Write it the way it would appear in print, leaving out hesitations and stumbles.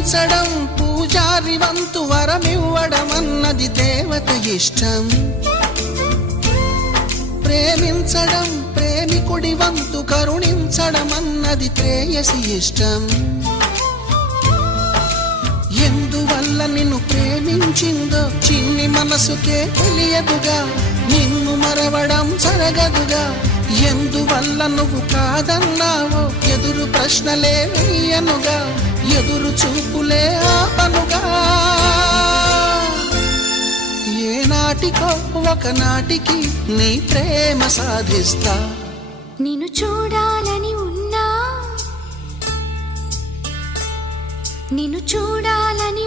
పూజించడం పూజారి వంతు వరమివ్వడం అన్నది దేవత ఇష్టం. ప్రేమించడం ప్రేమికుడి వంతు కరుణించడం అన్నది ప్రేయసి ఇష్టం. ఎందువల్ల నిన్ను ప్రేమించిందో చిన్ని మనసుకే తెలియదుగా, నిన్ను మరవడం జరగదుగా. ఎందువల్ల నువ్వు కాదన్నావో ఎదురు ప్రశ్నలే వేయనుగా, ఎదురు చూపులే ఆపనుగా. ఏనాటికో ఒకనాటికి నీ ప్రేమ సాధిస్తా. నిన్ను చూడాలని ఉన్నా, నిన్ను చూడాలని